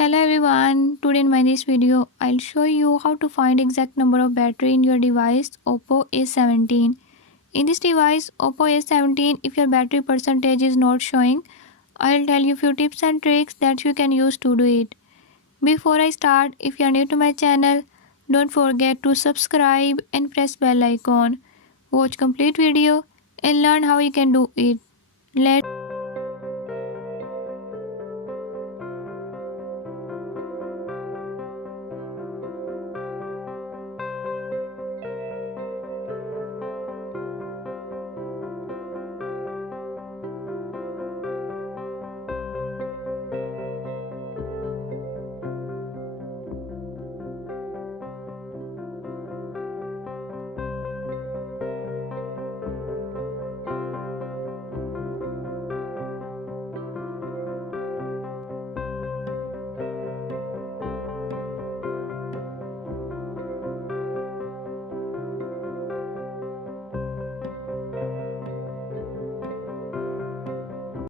Hello everyone, today in my this video I'll show you how to find exact number of battery in your device Oppo A17. In this device Oppo A17, if your battery percentage is not showing, I'll tell you few tips and tricks that you can use to do it. Before I start, if you are new to my channel, don't forget to subscribe and press bell icon. Watch complete video and learn how you can do it. Let's